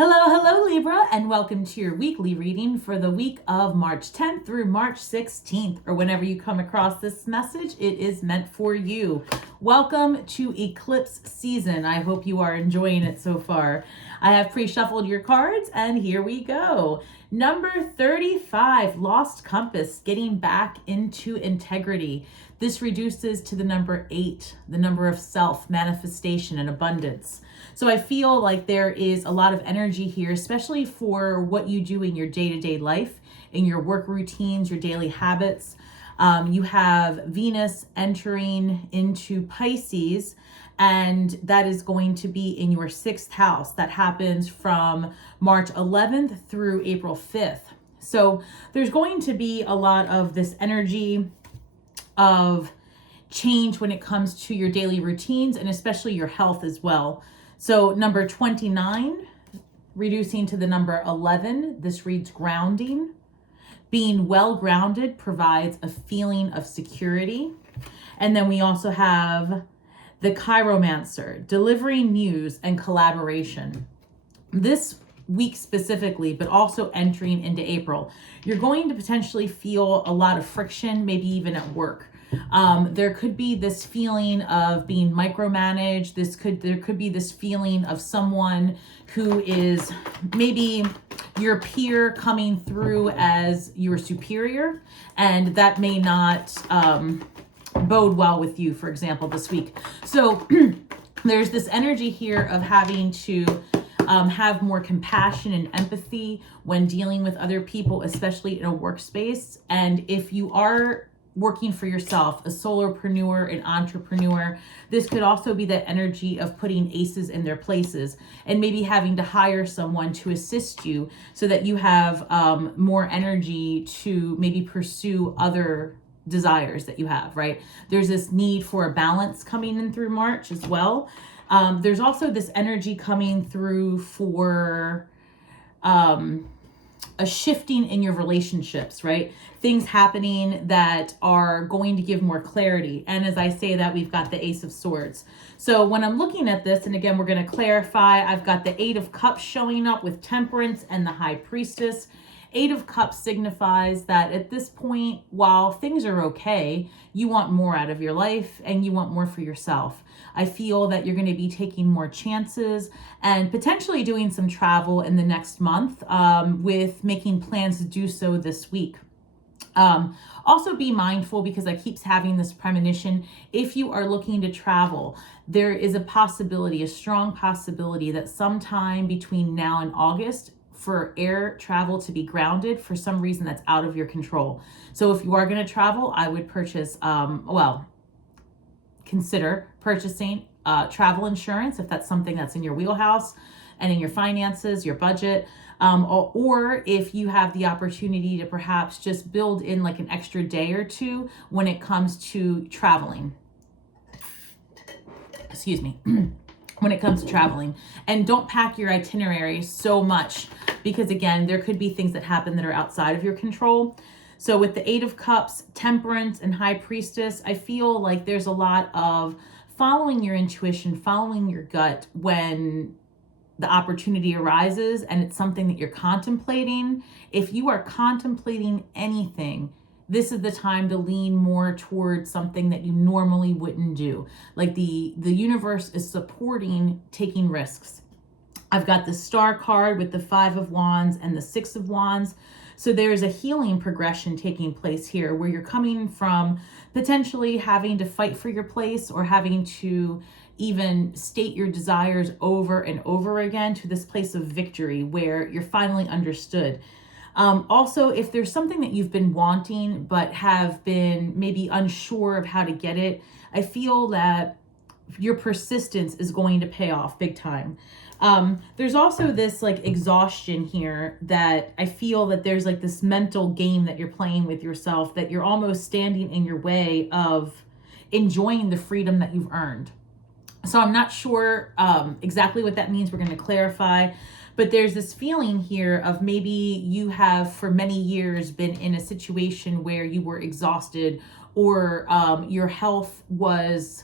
Hello, Libra, and welcome to your weekly reading for the week of March 10th through March 16th, or whenever you come across this message, it is meant for you. Welcome to eclipse season. I hope you are enjoying it so far. I have pre-shuffled your cards, and here we go. Number 35, Lost Compass, getting back into integrity. This reduces to the number 8, the number of self, manifestation, and abundance. So I feel like there is a lot of energy here, especially for what you do in your day-to-day life, in your work routines, your daily habits. You have Venus entering into Pisces, and that is going to be in your 6th house. That happens from March 11th through April 5th. So there's going to be a lot of this energy of change when it comes to your daily routines and especially your health as well. So number 29, reducing to the number 11, this reads grounding. Being well grounded provides a feeling of security. And then we also have the chiromancer, delivering news and collaboration. This week specifically, but also entering into April, you're going to potentially feel a lot of friction, maybe even at work. There could be this feeling of being micromanaged. There could be this feeling of someone who is maybe your peer coming through as your superior, and that may not bode well with you, for example, this week. So there's this energy here of having to have more compassion and empathy when dealing with other people, especially in a workspace. And if you are working for yourself, a solopreneur, an entrepreneur, this could also be that energy of putting aces in their places and maybe having to hire someone to assist you so that you have more energy to maybe pursue other desires that you have, right? There's this need for a balance coming in through March as well. There's also this energy coming through for a shifting in your relationships, right? Things happening that are going to give more clarity. And as I say that, we've got the Ace of Swords. So when I'm looking at this, and again, we're going to clarify, I've got the 8 of Cups showing up with Temperance and the High Priestess. 8 of Cups signifies that at this point, while things are okay, you want more out of your life and you want more for yourself. I feel that you're going to be taking more chances and potentially doing some travel in the next month, with making plans to do so this week. Also be mindful, because I keep having this premonition, if you are looking to travel, there is a possibility, a strong possibility that sometime between now and August, for air travel to be grounded for some reason that's out of your control. So if you are going to travel, I would consider purchasing travel insurance if that's something that's in your wheelhouse and in your finances, your budget. Or if you have the opportunity to perhaps just build in like an extra day or two when it comes to traveling. Excuse me. When it comes to traveling, and don't pack your itinerary so much, because again, there could be things that happen that are outside of your control. So with the 8 of Cups, Temperance, and High Priestess, I feel like there's a lot of following your intuition, following your gut when the opportunity arises and it's something that you're contemplating. If you are contemplating anything, this is the time to lean more towards something that you normally wouldn't do. Like the universe is supporting taking risks. I've got the Star card with the 5 of Wands and the 6 of Wands. So there's a healing progression taking place here where you're coming from potentially having to fight for your place or having to even state your desires over and over again to this place of victory where you're finally understood. Also, if there's something that you've been wanting but have been maybe unsure of how to get it, I feel that your persistence is going to pay off big time. There's also this like exhaustion here that I feel that there's like this mental game that you're playing with yourself, that you're almost standing in your way of enjoying the freedom that you've earned. So I'm not sure exactly what that means. We're going to clarify. But there's this feeling here of maybe you have for many years been in a situation where you were exhausted or your health was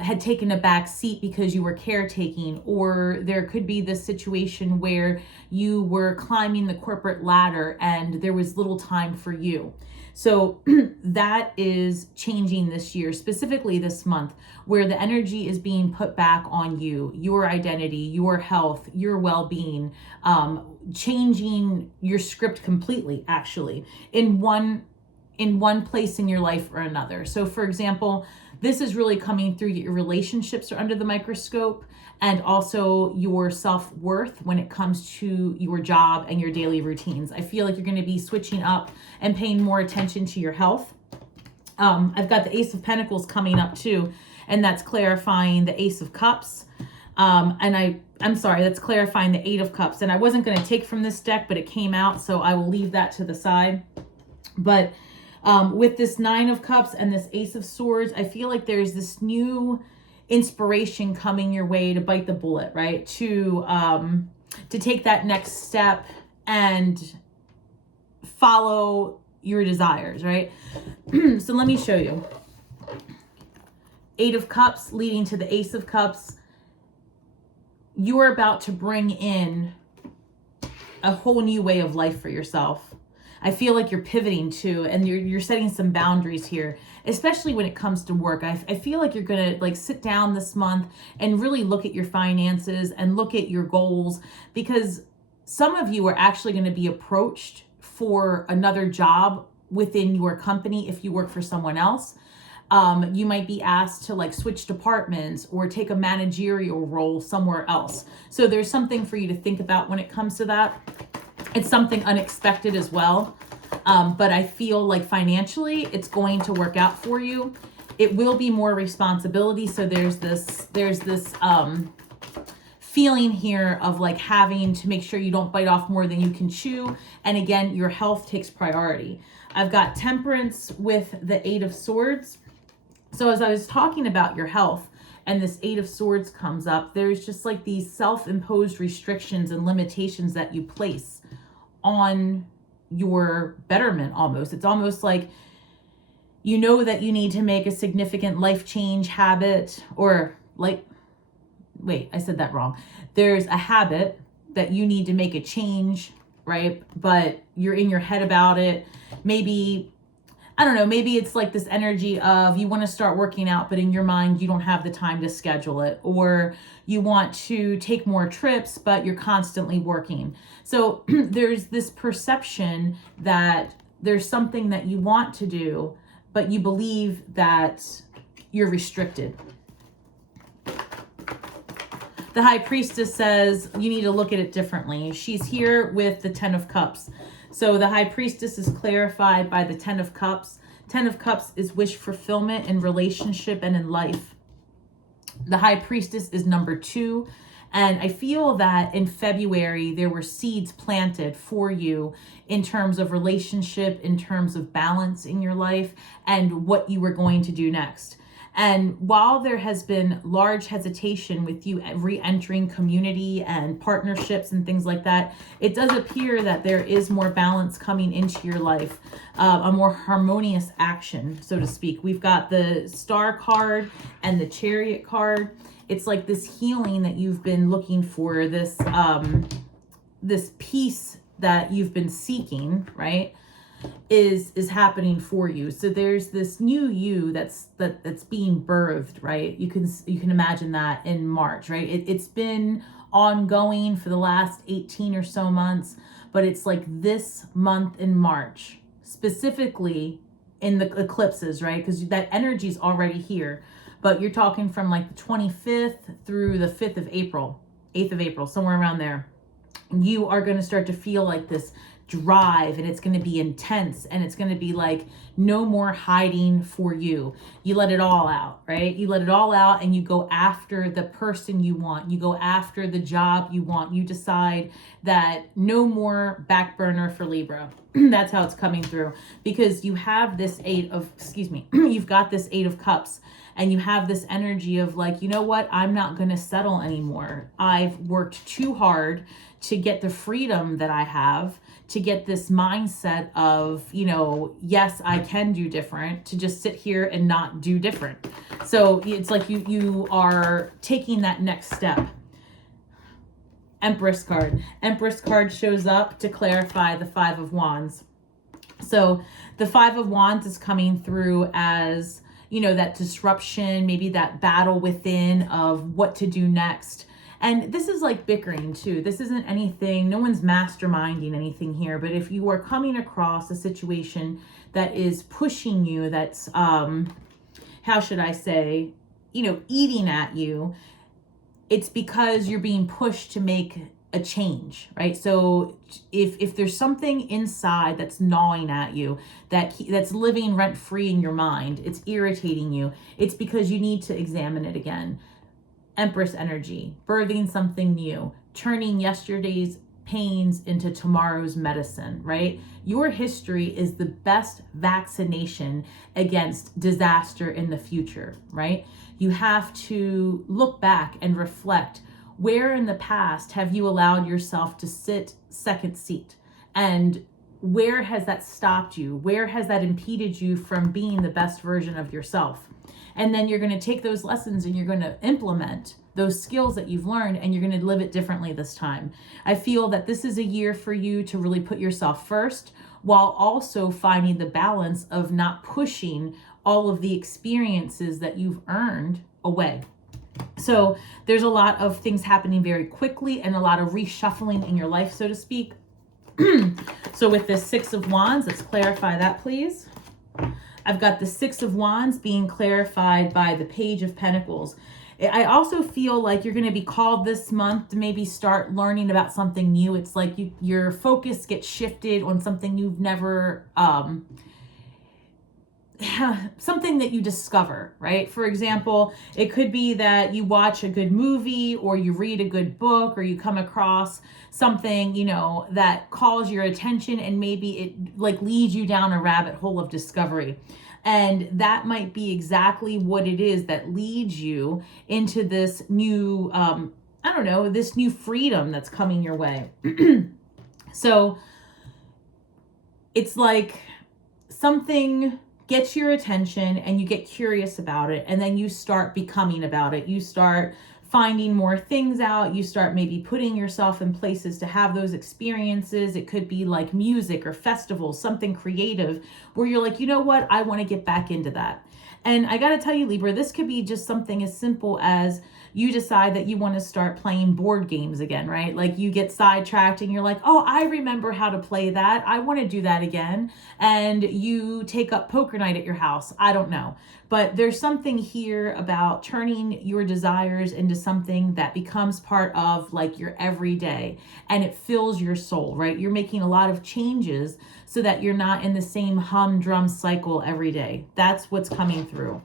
had taken a back seat because you were caretaking, or there could be this situation where you were climbing the corporate ladder and there was little time for you. So that is changing this year, specifically this month, where the energy is being put back on you, your identity, your health, your well-being, changing your script completely, actually, in one place in your life or another. So for example, this is really coming through. Your relationships are under the microscope, and also your self-worth when it comes to your job and your daily routines. I feel like you're going to be switching up and paying more attention to your health. I've got the Ace of Pentacles coming up too, and that's clarifying the Ace of Cups. And I'm sorry, that's clarifying the Eight of Cups. And I wasn't going to take from this deck, but it came out, so I will leave that to the side. But with this Nine of Cups and this Ace of Swords, I feel like there's this new inspiration coming your way to bite the bullet, right? To take that next step and follow your desires, right? So let me show you. Eight of Cups leading to the Ace of Cups. You are about to bring in a whole new way of life for yourself. I feel like you're pivoting to, and you're setting some boundaries here, especially when it comes to work. I feel like you're gonna like sit down this month and really look at your finances and look at your goals, because some of you are actually going to be approached for another job within your company if you work for someone else. You might be asked to like switch departments or take a managerial role somewhere else. So there's something for you to think about when it comes to that. It's something unexpected as well. But I feel like financially it's going to work out for you. It will be more responsibility. So there's this feeling here of like having to make sure you don't bite off more than you can chew. And again, your health takes priority. I've got Temperance with the Eight of Swords. So as I was talking about your health and this Eight of Swords comes up, there's just like these self-imposed restrictions and limitations that you place on your betterment almost. It's almost like you know that you need to make a significant life change habit, or like, wait, I said that wrong. There's a habit that you need to make a change, right? But you're in your head about it. Maybe, I don't know, maybe it's like this energy of you want to start working out, but in your mind, you don't have the time to schedule it. Or you want to take more trips, but you're constantly working. So there's this perception that there's something that you want to do, but you believe that you're restricted. The High Priestess says you need to look at it differently. She's here with the Ten of Cups. So the High Priestess is clarified by the Ten of Cups. Ten of Cups is wish fulfillment in relationship and in life. The High Priestess is number 2. And I feel that in February, there were seeds planted for you in terms of relationship, in terms of balance in your life, and what you were going to do next. And while there has been large hesitation with you re-entering community and partnerships and things like that, it does appear that there is more balance coming into your life, a more harmonious action, so to speak. We've got the Star card and the Chariot card. It's like this healing that you've been looking for, this this peace that you've been seeking, right? Is happening for you. So there's this new you that's being birthed, right? You can imagine that in March, right? It's been ongoing for the last 18 or so months, but it's like this month in March, specifically in the eclipses, right? Because that energy is already here, but you're talking from like the 25th through the 5th of April, 8th of April, somewhere around there. You are going to start to feel like this drive, and it's going to be intense, and it's going to be like no more hiding for you. You let it all out, right? You let it all out, and you go after the person you want. You go after the job you want. You decide that no more back burner for Libra. That's how it's coming through, because you have this you've got this 8 of Cups, and you have this energy of like, you know what, I'm not going to settle anymore. I've worked too hard to get the freedom that I have, to get this mindset of, you know, yes, I can do different, to just sit here and not do different. So it's like you are taking that next step. Empress card. Empress card shows up to clarify the 5 of Wands. So the 5 of Wands is coming through as, you know, that disruption, maybe that battle within of what to do next. And this is like bickering too. This isn't anything, no one's masterminding anything here, but if you are coming across a situation that is pushing you, that's, how should I say, you know, eating at you, it's because you're being pushed to make a change, right? So if there's something inside that's gnawing at you, that's living rent free in your mind, it's irritating you, it's because you need to examine it again. Empress energy, birthing something new, turning yesterday's pains into tomorrow's medicine, right? Your history is the best vaccination against disaster in the future, right? You have to look back and reflect, where in the past have you allowed yourself to sit second seat? And where has that stopped you? Where has that impeded you from being the best version of yourself? And then you're going to take those lessons and you're going to implement those skills that you've learned, and you're going to live it differently this time. I feel that this is a year for you to really put yourself first, while also finding the balance of not pushing all of the experiences that you've earned away. So there's a lot of things happening very quickly and a lot of reshuffling in your life, so to speak. So with this 6 of Wands, let's clarify that, please. I've got the 6 of Wands being clarified by the Page of Pentacles. I also feel like you're going to be called this month to maybe start learning about something new. It's like your focus gets shifted on something you've never, something that you discover, right? For example, it could be that you watch a good movie, or you read a good book, or you come across something, you know, that calls your attention, and maybe it like leads you down a rabbit hole of discovery. And that might be exactly what it is that leads you into this new, this new freedom that's coming your way. So it's like something gets your attention and you get curious about it, and then you start becoming about it. You start finding more things out. You start maybe putting yourself in places to have those experiences. It could be like music or festivals, something creative where you're like, you know what, I want to get back into that. And I got to tell you, Libra, this could be just something as simple as you decide that you want to start playing board games again, right? Like you get sidetracked and you're like, oh, I remember how to play that. I want to do that again. And you take up poker night at your house. I don't know. But there's something here about turning your desires into something that becomes part of like your everyday, and it fills your soul, right? You're making a lot of changes so that you're not in the same humdrum cycle every day. That's what's coming through.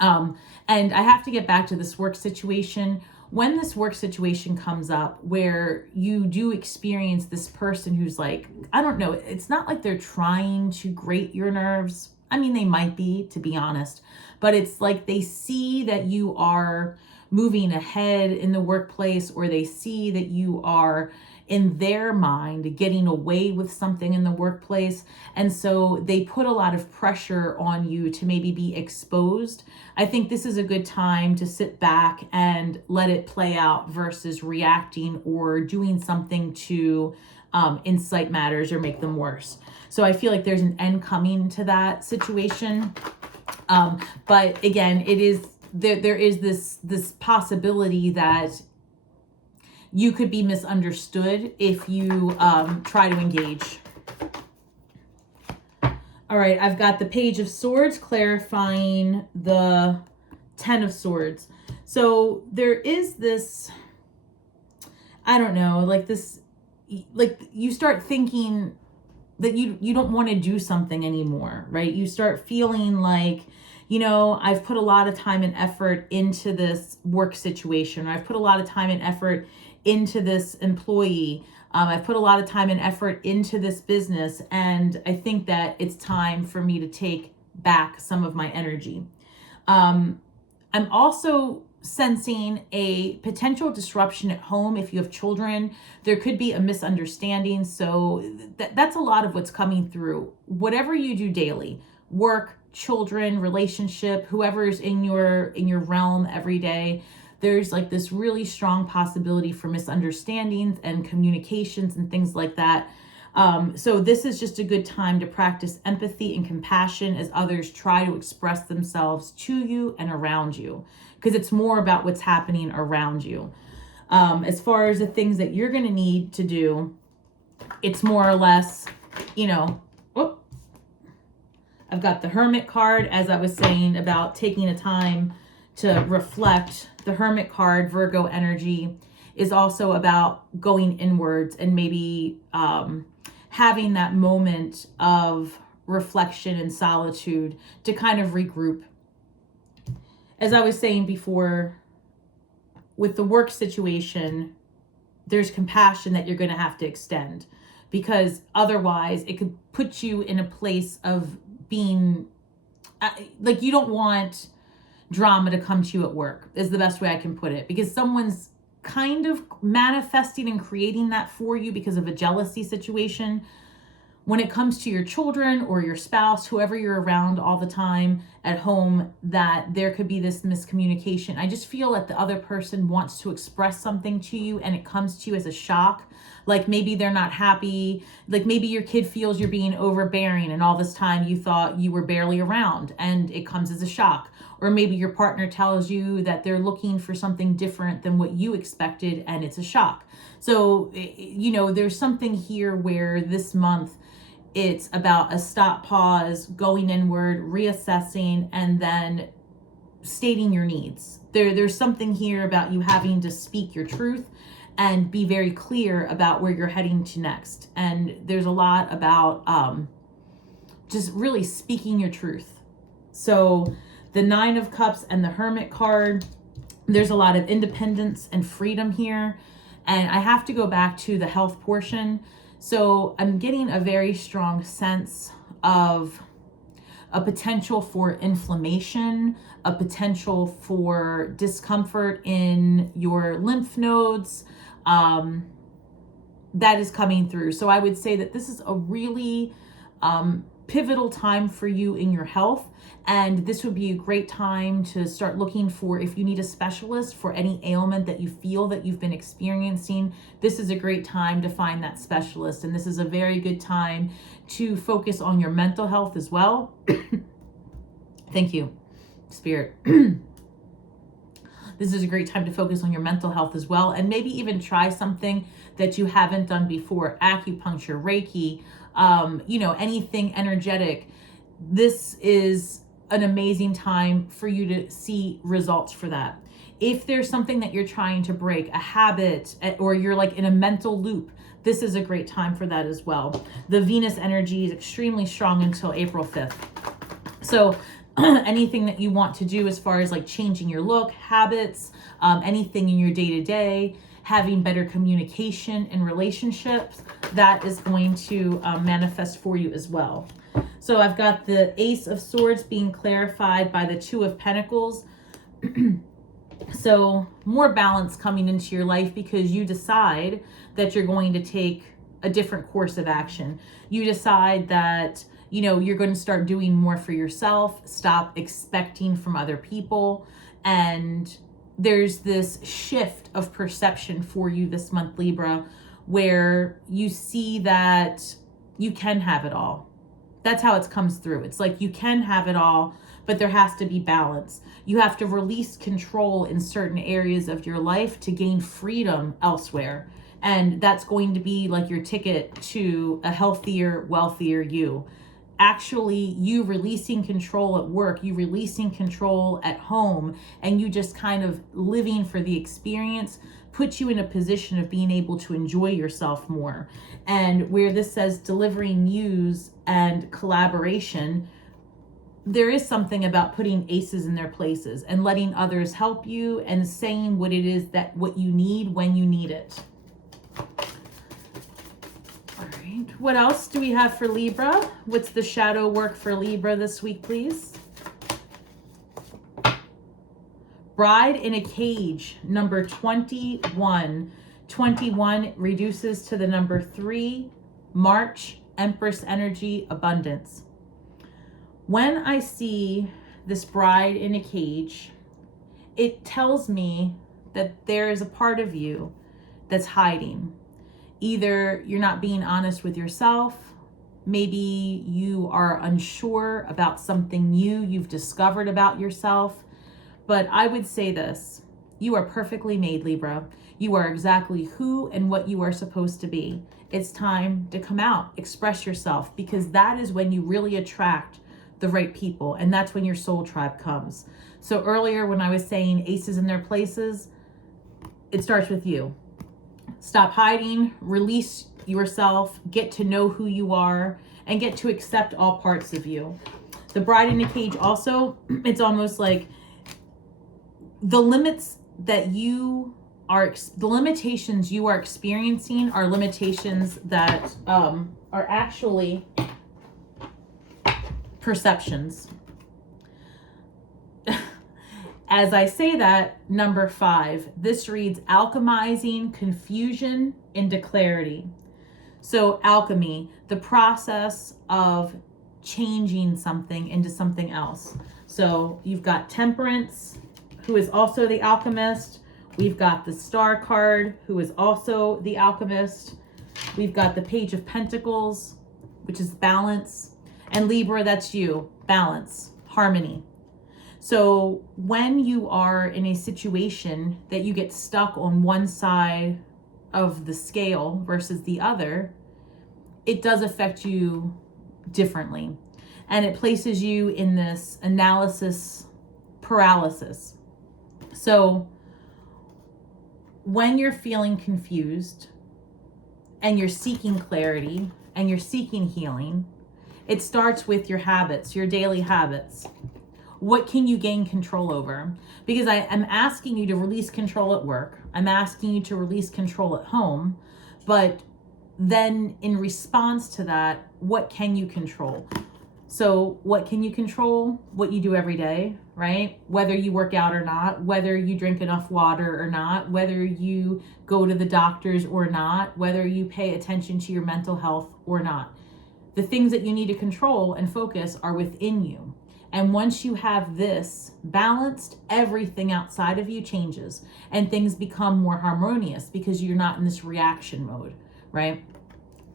And I have to get back to this work situation. When this work situation comes up where you do experience this person who's like, I don't know, it's not like they're trying to grate your nerves. I mean, they might be, to be honest, but it's like they see that you are moving ahead in the workplace, or they see that you are, in their mind, getting away with something in the workplace. And so they put a lot of pressure on you to maybe be exposed. I think this is a good time to sit back and let it play out versus reacting or doing something to incite matters or make them worse. So I feel like there's an end coming to that situation. But again, it is there is this possibility that you could be misunderstood if you try to engage. All right, I've got the Page of Swords clarifying the 10 of Swords. So there is this, I don't know, like this, like you start thinking that you don't want to do something anymore, right? You start feeling like, you know, I've put a lot of time and effort into this work situation. I've put a lot of time and effort into this employee. I've put a lot of time and effort into this business, and I think that it's time for me to take back some of my energy. I'm also sensing a potential disruption at home. If you have children, there could be a misunderstanding. So that's a lot of what's coming through. Whatever you do daily, work, children, relationship, whoever's in your realm every day, there's like this really strong possibility for misunderstandings and communications and things like that. So this is just a good time to practice empathy and compassion as others try to express themselves to you and around you, because it's more about what's happening around you. As far as the things that you're going to need to do, it's more or less, I've got the Hermit card, as I was saying, about taking a time to reflect. The Hermit card, Virgo energy, is also about going inwards and maybe having that moment of reflection and solitude to kind of regroup. As I was saying before, with the work situation, there's compassion that you're going to have to extend, because otherwise it could put you in a place of being like, you don't want drama to come to you at work, is the best way I can put it, because someone's kind of manifesting and creating that for you because of a jealousy situation. When it comes to your children or your spouse, whoever you're around all the time at home, that there could be this miscommunication. I just feel that the other person wants to express something to you and it comes to you as a shock. Like maybe they're not happy. Like maybe your kid feels you're being overbearing and all this time you thought you were barely around and it comes as a shock. Or maybe your partner tells you that they're looking for something different than what you expected and it's a shock. So, there's something here where this month it's about a stop, pause, going inward, reassessing, and then stating your needs. There's something here about you having to speak your truth and be very clear about where you're heading to next. And there's a lot about just really speaking your truth. So the Nine of Cups and the Hermit card, there's a lot of independence and freedom here. And I have to go back to the health portion. So I'm getting a very strong sense of a potential for inflammation, a potential for discomfort in your lymph nodes. That is coming through. So I would say that this is a really pivotal time for you in your health. And this would be a great time to start looking for, if you need a specialist for any ailment that you feel that you've been experiencing, this is a great time to find that specialist. And this is a very good time to focus on your mental health as well. Thank you, Spirit. This is a great time to focus on your mental health as well. And maybe even try something that you haven't done before. Acupuncture, Reiki, anything energetic. This is an amazing time for you to see results for that. If there's something that you're trying to break, a habit, or you're like in a mental loop, this is a great time for that as well. The Venus energy is extremely strong until April 5th. So anything that you want to do as far as like changing your look, habits, anything in your day-to-day, having better communication in relationships, that is going to manifest for you as well. So I've got the Ace of Swords being clarified by the Two of Pentacles. So more balance coming into your life because you decide that you're going to take a different course of action. You decide that, you're going to start doing more for yourself, stop expecting from other people. And there's this shift of perception for you this month, Libra, where you see that you can have it all. That's how it comes through. It's like you can have it all, but there has to be balance. You have to release control in certain areas of your life to gain freedom elsewhere. And that's going to be like your ticket to a healthier, wealthier you. Actually, you releasing control at work, you releasing control at home, and you just kind of living for the experience puts you in a position of being able to enjoy yourself more. And where this says delivering news and collaboration, there is something about putting aces in their places and letting others help you and saying what it is that what you need when you need it. All right. What else do we have for Libra? What's the shadow work for Libra this week, please? Bride in a Cage, number 21. 21 reduces to the number 3, March, Empress energy, abundance. When I see this bride in a cage, it tells me that there is a part of you that's hiding. Either you're not being honest with yourself, maybe you are unsure about something new you've discovered about yourself. But I would say this, you are perfectly made, Libra. You are exactly who and what you are supposed to be. It's time to come out, express yourself, because that is when you really attract the right people. And that's when your soul tribe comes. So earlier when I was saying aces in their places, it starts with you. Stop hiding, release yourself, get to know who you are, and get to accept all parts of you. The bride in a cage also, it's almost like the limits that you are, the limitations you are experiencing are limitations that are actually perceptions. As I say that, number 5, this reads alchemizing confusion into clarity. So alchemy, the process of changing something into something else. So you've got Temperance, who is also the alchemist. We've got the Star card, who is also the alchemist. We've got the Page of Pentacles, which is balance. And Libra, that's you, balance, harmony. So when you are in a situation that you get stuck on one side of the scale versus the other, it does affect you differently. And it places you in this analysis paralysis. So when you're feeling confused and you're seeking clarity and you're seeking healing, it starts with your habits, your daily habits. What can you gain control over? Because I am asking you to release control at work. I'm asking you to release control at home. But then in response to that, what can you control? So what can you control? What you do every day, right? Whether you work out or not, whether you drink enough water or not, whether you go to the doctors or not, whether you pay attention to your mental health or not. The things that you need to control and focus are within you. And once you have this balanced, everything outside of you changes and things become more harmonious because you're not in this reaction mode, right?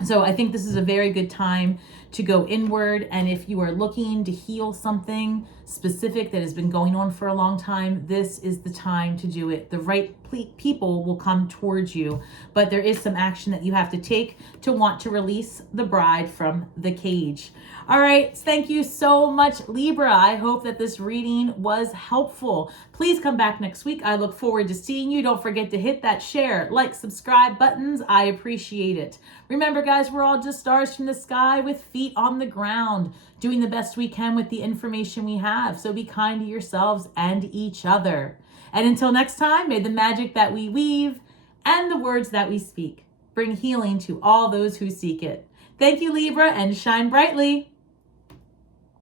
So I think this is a very good time to go inward. And if you are looking to heal something specific that has been going on for a long time, this is the time to do it. The right people will come towards you, but there is some action that you have to take to want to release the bride from the cage. All right. Thank you so much, Libra. I hope that this reading was helpful. Please come back next week. I look forward to seeing you. Don't forget to hit that share, like, subscribe buttons. I appreciate it. Remember, guys, we're all just stars from the sky with feet on the ground, doing the best we can with the information we have. So be kind to yourselves and each other. And until next time, may the magic that we weave and the words that we speak bring healing to all those who seek it. Thank you, Libra, and shine brightly.